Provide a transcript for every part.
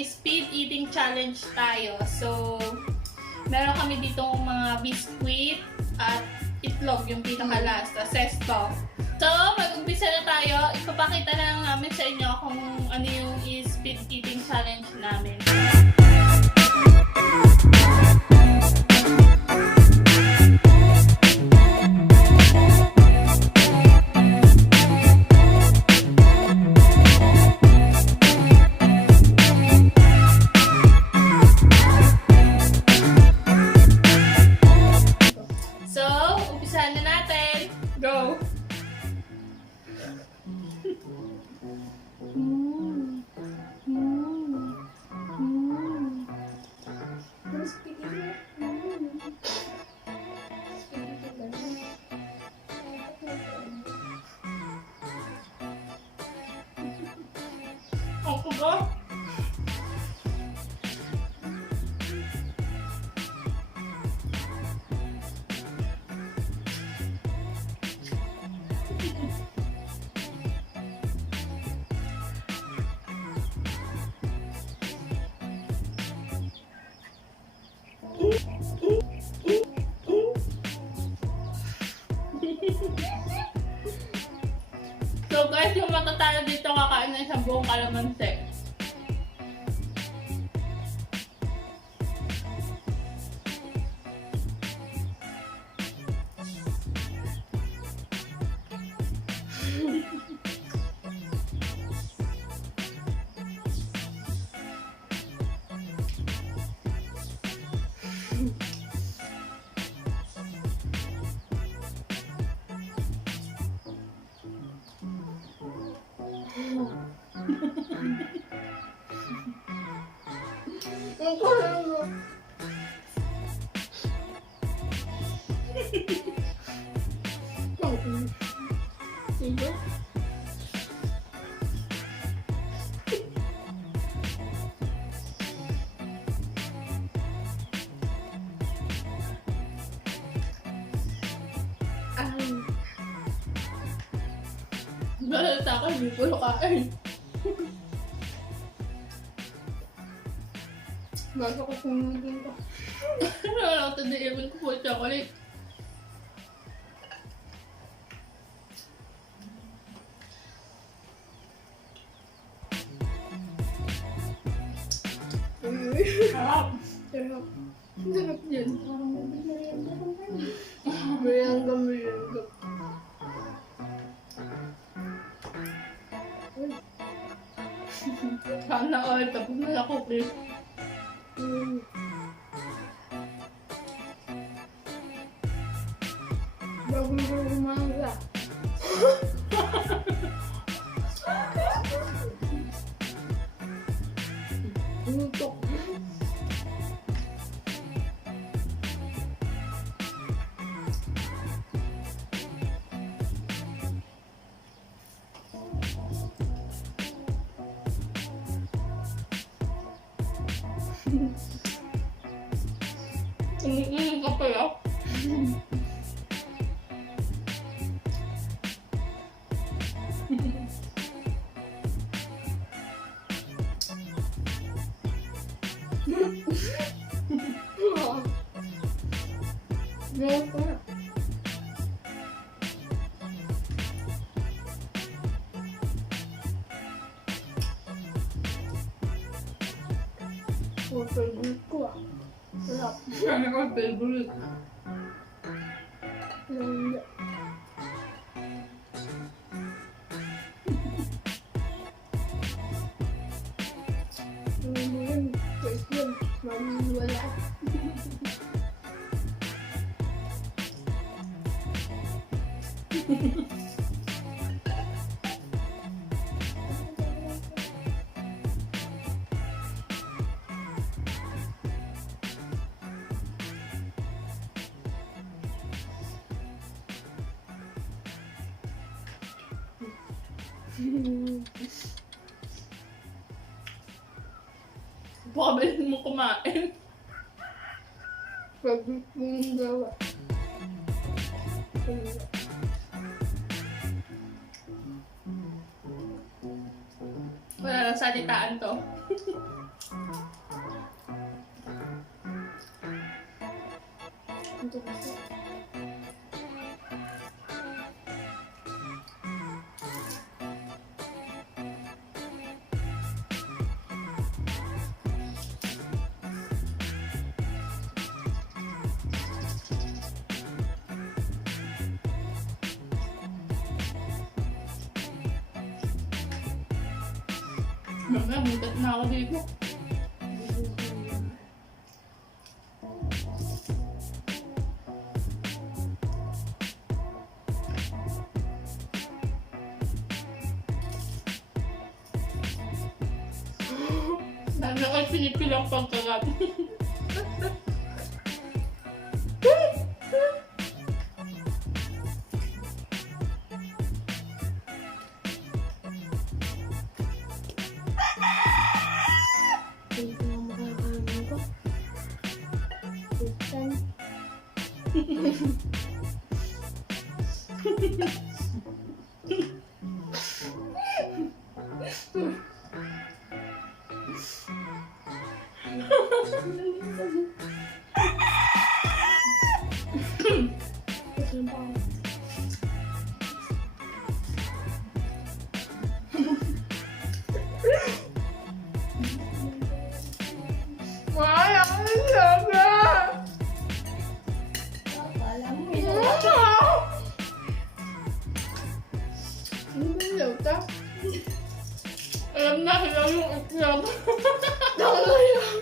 mag-speed eating challenge tayo. So, meron kami ditong mga biscuit at itlog, yung pinaka-last, sesto. So, mag-umpisa na tayo. Ipapakita na lang namin sa inyo kung ano yung speed eating challenge namin. So, umpisahan na natin. Go! Ako ba? So guys, yung matatalo dito kakain ng isang buong kalamansi. Ang kulang mo. Sige. Dahil sa akin, hindi ko kain. Bago ko kumagin ko. Wala ko tadiibin ko po chocolate. Sarap. Sarap. Sarap yan. Merienda, merienda. Sana all, tapos na cookies. Bago umaga. Utok. Ka pala. Favorite ko ah. Sarap. Yan ang favorite. Pabilis mo kumain. Pagod mong gawa. Wala lang salitaan to. Ito kasi. Mamaya, bugat na ako dito. Dami ako pinipilang pagkagat. Hindi ko na makakain ko. Buksan. Buksan pa ako. Ay, ako na saga! Akala mo Ano yun. ba yung lauta? Alam na, hilaw yung itlog. Tama yun.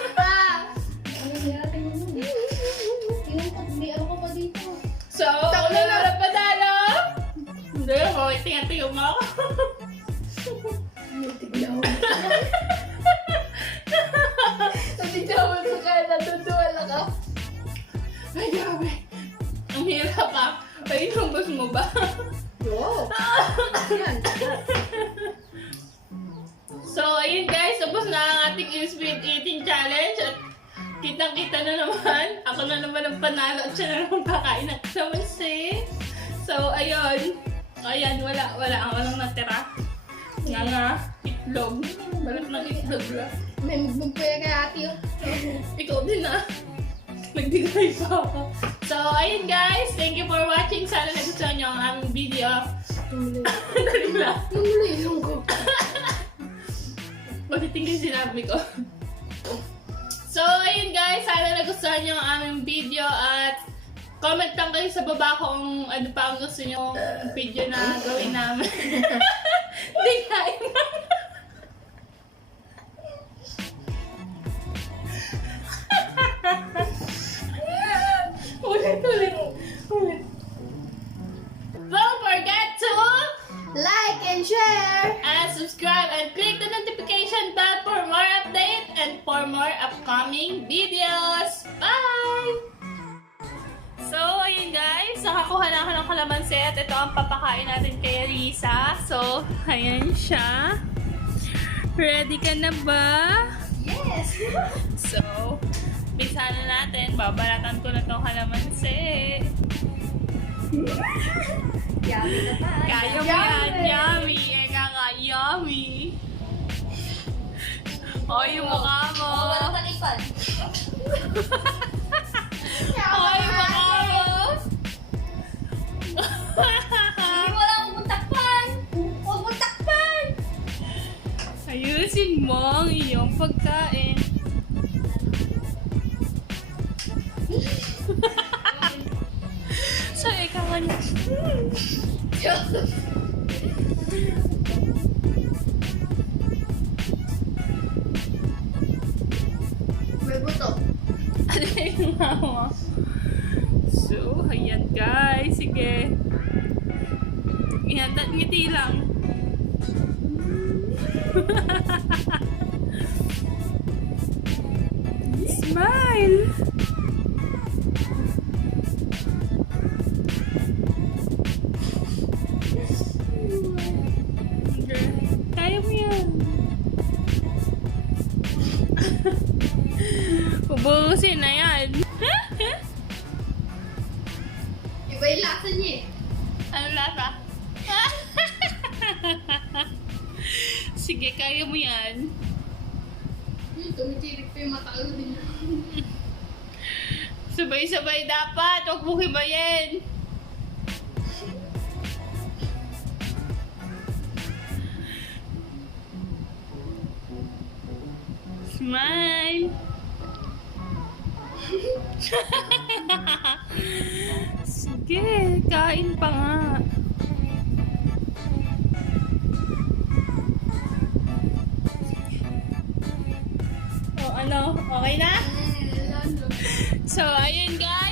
Ano nangyari mo nun? Yung pagbiyan ko pa dito. So, wala na padalo? Hindi, ako, itinga-tinga mo ako. Tignan mo. Tignan mo sa kaya natutuwala ka. Ay, grabe. Ang hirap ah. Ay, inumbos mo ba? Yo! Yan. So, ayun guys, tapos na ang ating speed eating challenge at kitang-kita na naman. Ako na naman ang panalo at siya na naman kakain ng kalamansi. So, ayun. Ayan, wala. Ako lang natira. Nga, itlog. Balat ng itlog lang. May magpapaya kay ate yun. Ikaw din ah. Nagdigay pa ako. So, ayun guys. Thank you for watching. Sana nagustuhan nyo ang aming video. Dali lang. Namula ilong ko. Magiting yung sinabi ko. So, ayun guys. Sana nagustuhan nyo ang aming video at comment lang kayo sa baba kung ano pa ang gusto nyo video na gawin namin. Hindi kain mo. Ulit. Don't forget to Like and share! and subscribe and click the notification bell for more updates and for more upcoming videos. Bye! So, ayun guys, nakakuha na ako ng kalamansi at ito ang papakain natin kay Risa. So, ayan siya. Ready ka na ba? Yes! So, bisa na natin. Babalatan ko na itong kalamansi. Yummy naman! Kaya mo yan, yummy. Eka nga, yummy. O, yung mukha mo. Walang talikpan. O, yung mukha mo. Hindi mo lang pumuntakpan! Huwag mo takpan! Ayos Ubusin mo ang iyong pagkain. So, ikaw ano? May buto. Ano yung mama? So, ayan guys. Sige. Yan, ngiti lang. Smile! Kaya mo yan. Ubusin na yan. Iba yung lasa niya eh. Ano lasa? Sige, kaya mo yan. Tumitirik pa yung mata ko din. Sabay-sabay dapat. Huwag mo hibayin. Smile. Sige, kain pa nga. O ano, okay na? So, ayun guys.